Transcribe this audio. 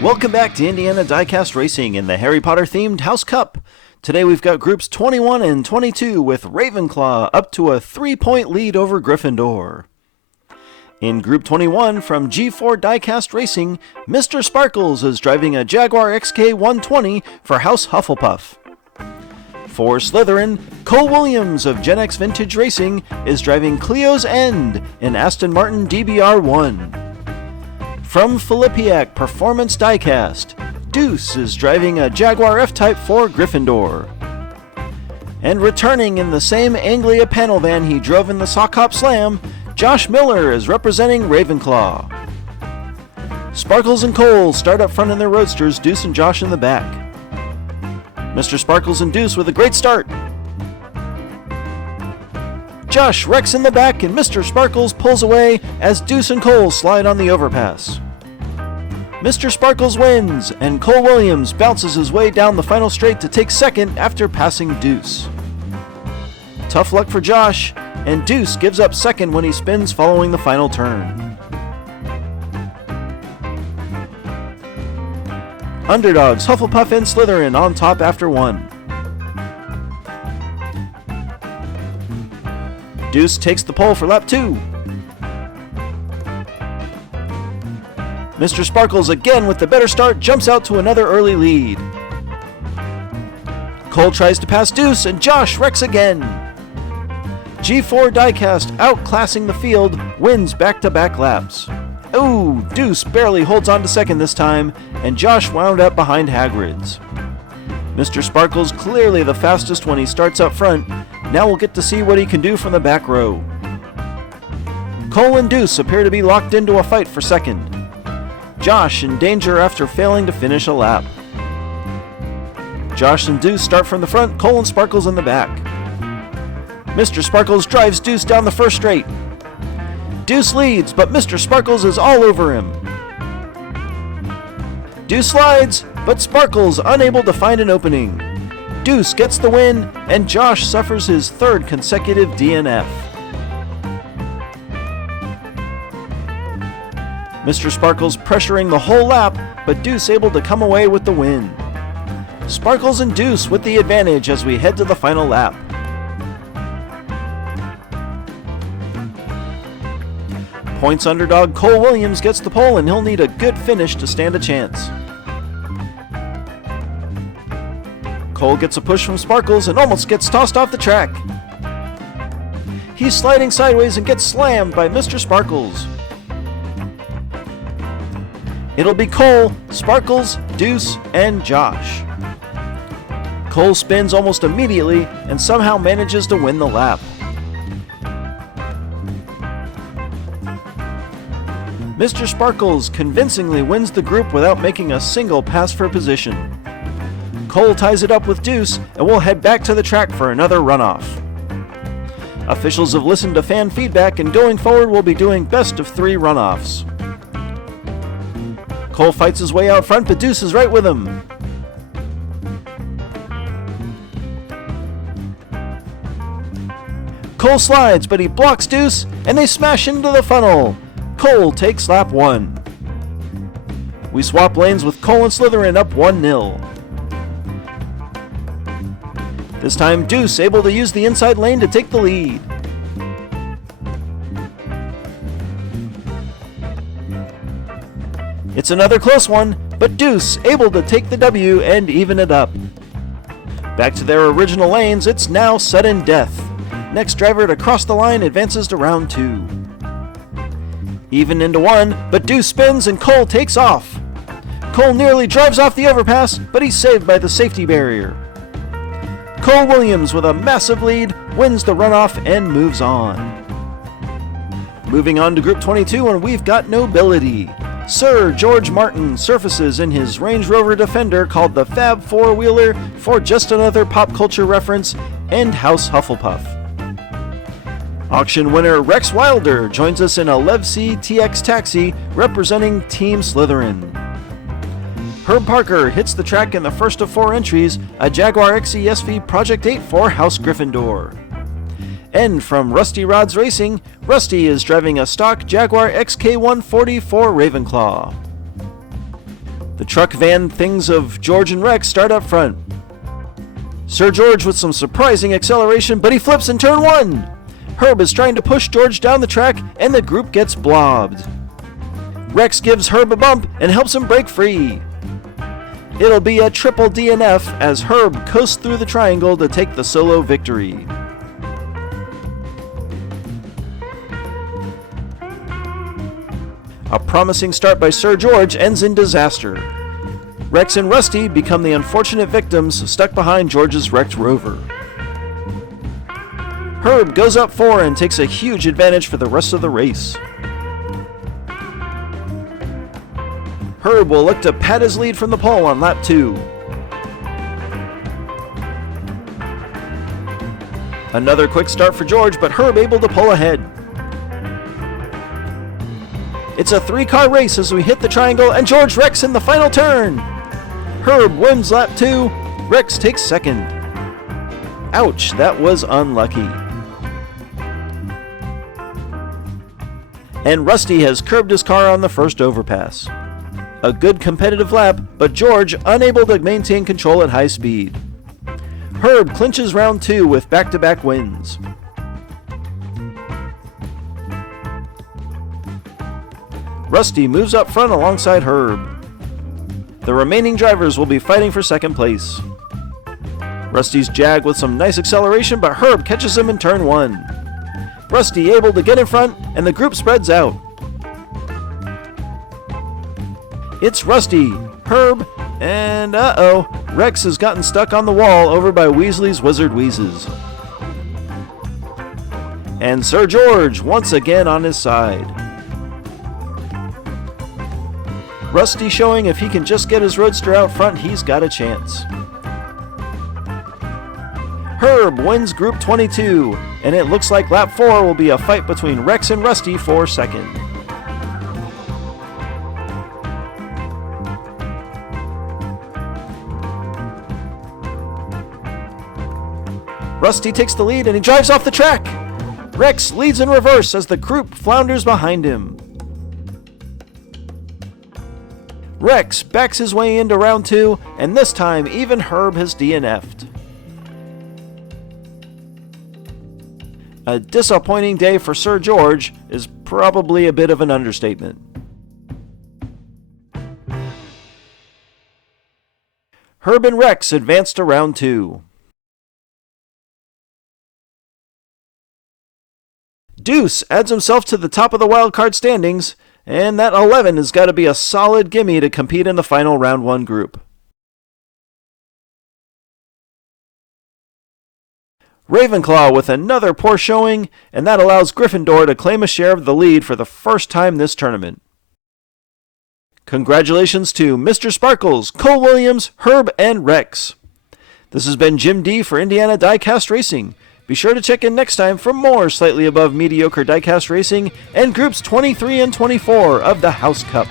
Welcome back to Indiana Diecast Racing in the Harry Potter themed House Cup. Today we've got groups 21 and 22 with Ravenclaw up to a 3-point lead over Gryffindor. In Group 21 from G4 Diecast Racing, Mr. Sparkles is driving a Jaguar XK120 for House Hufflepuff. For Slytherin, Cole Williams of Gen X Vintage Racing is driving Cleo's End in Aston Martin DBR1. From Filipiak Performance Diecast, Deuce is driving a Jaguar F-Type for Gryffindor. And returning in the same Anglia panel van he drove in the Sock Hop Slam, Josh Miller is representing Ravenclaw. Sparkles and Cole start up front in their roadsters, Deuce and Josh in the back. Mr. Sparkles and Deuce with a great start. Josh wrecks in the back and Mr. Sparkles pulls away as Deuce and Cole slide on the overpass. Mr. Sparkles wins and Cole Williams bounces his way down the final straight to take second after passing Deuce. Tough luck for Josh, and Deuce gives up second when he spins following the final turn. Underdogs Hufflepuff and Slytherin on top after one. Deuce takes the pole for lap 2. Mr. Sparkles again with the better start jumps out to another early lead. Cole tries to pass Deuce and Josh wrecks again. G4 Diecast outclassing the field wins back-to-back laps. Ooh, Deuce barely holds on to second this time and Josh wound up behind Hagrid's. Mr. Sparkles clearly the fastest when he starts up front. Now we'll get to see what he can do from the back row. Cole and Deuce appear to be locked into a fight for second. Josh in danger after failing to finish a lap. Josh and Deuce start from the front, Cole and Sparkles in the back. Mr. Sparkles drives Deuce down the first straight. Deuce leads, but Mr. Sparkles is all over him. Deuce slides, but Sparkles unable to find an opening. Deuce gets the win, and Josh suffers his third consecutive DNF. Mr. Sparkles pressuring the whole lap, but Deuce able to come away with the win. Sparkles and Deuce with the advantage as we head to the final lap. Points underdog Cole Williams gets the pole, and he'll need a good finish to stand a chance. Cole gets a push from Sparkles and almost gets tossed off the track. He's sliding sideways and gets slammed by Mr. Sparkles. It'll be Cole, Sparkles, Deuce, and Josh. Cole spins almost immediately and somehow manages to win the lap. Mr. Sparkles convincingly wins the group without making a single pass for position. Cole ties it up with Deuce, and we'll head back to the track for another runoff. Officials have listened to fan feedback, and going forward we'll be doing best of 3 runoffs. Cole fights his way out front, but Deuce is right with him. Cole slides, but he blocks Deuce, and they smash into the funnel. Cole takes lap 1. We swap lanes with Cole and Slytherin up 1-0. This time, Deuce able to use the inside lane to take the lead. It's another close one, but Deuce able to take the W and even it up. Back to their original lanes, it's now sudden death. Next driver to cross the line advances to round 2. Even into 1, but Deuce spins and Cole takes off. Cole nearly drives off the overpass, but he's saved by the safety barrier. Cole Williams with a massive lead wins the runoff and moves on. Moving on to Group 22, and we've got Nobility. Sir George Martin surfaces in his Range Rover Defender called the Fab Four-Wheeler for just another pop culture reference, and House Hufflepuff. Auction winner Rex Wilder joins us in a Lev-C TX Taxi representing Team Slytherin. Herb Parker hits the track in the first of 4 entries, a Jaguar XE SV Project 8 for House Gryffindor. And from Rusty Rods Racing, Rusty is driving a stock Jaguar XK140 for Ravenclaw. The truck van things of George and Rex start up front. Sir George with some surprising acceleration, but he flips in turn 1! Herb is trying to push George down the track, and the group gets blobbed. Rex gives Herb a bump and helps him break free. It'll be a triple DNF as Herb coasts through the triangle to take the solo victory. A promising start by Sir George ends in disaster. Rex and Rusty become the unfortunate victims stuck behind George's wrecked Rover. Herb goes up 4 and takes a huge advantage for the rest of the race. Herb will look to pat his lead from the pole on lap 2. Another quick start for George, but Herb able to pull ahead. It's a 3-car race as we hit the triangle, and George wrecks in the final turn. Herb wins lap 2, Rex takes 2nd. Ouch, that was unlucky. And Rusty has curbed his car on the first overpass. A good competitive lap, but George unable to maintain control at high speed. Herb clinches round 2 with back-to-back wins. Rusty moves up front alongside Herb. The remaining drivers will be fighting for 2nd place. Rusty's Jag with some nice acceleration, but Herb catches him in turn 1. Rusty able to get in front, and the group spreads out. It's Rusty, Herb, and Rex has gotten stuck on the wall over by Weasley's Wizard Wheezes. And Sir George once again on his side. Rusty showing if he can just get his roadster out front, he's got a chance. Herb wins Group 22, and it looks like lap 4 will be a fight between Rex and Rusty for 2nd. Rusty takes the lead and he drives off the track. Rex leads in reverse as the group flounders behind him. Rex backs his way into round 2, and this time even Herb has DNF'd. A disappointing day for Sir George is probably a bit of an understatement. Herb and Rex advance to round 2. Deuce adds himself to the top of the wildcard standings, and that 11 has got to be a solid gimme to compete in the final round 1 group. Ravenclaw with another poor showing, and that allows Gryffindor to claim a share of the lead for the first time this tournament. Congratulations to Mr. Sparkles, Cole Williams, Herb, and Rex. This has been Jim D for Indiana Diecast Racing. Be sure to check in next time for more slightly above mediocre diecast racing and groups 23 and 24 of the House Cup.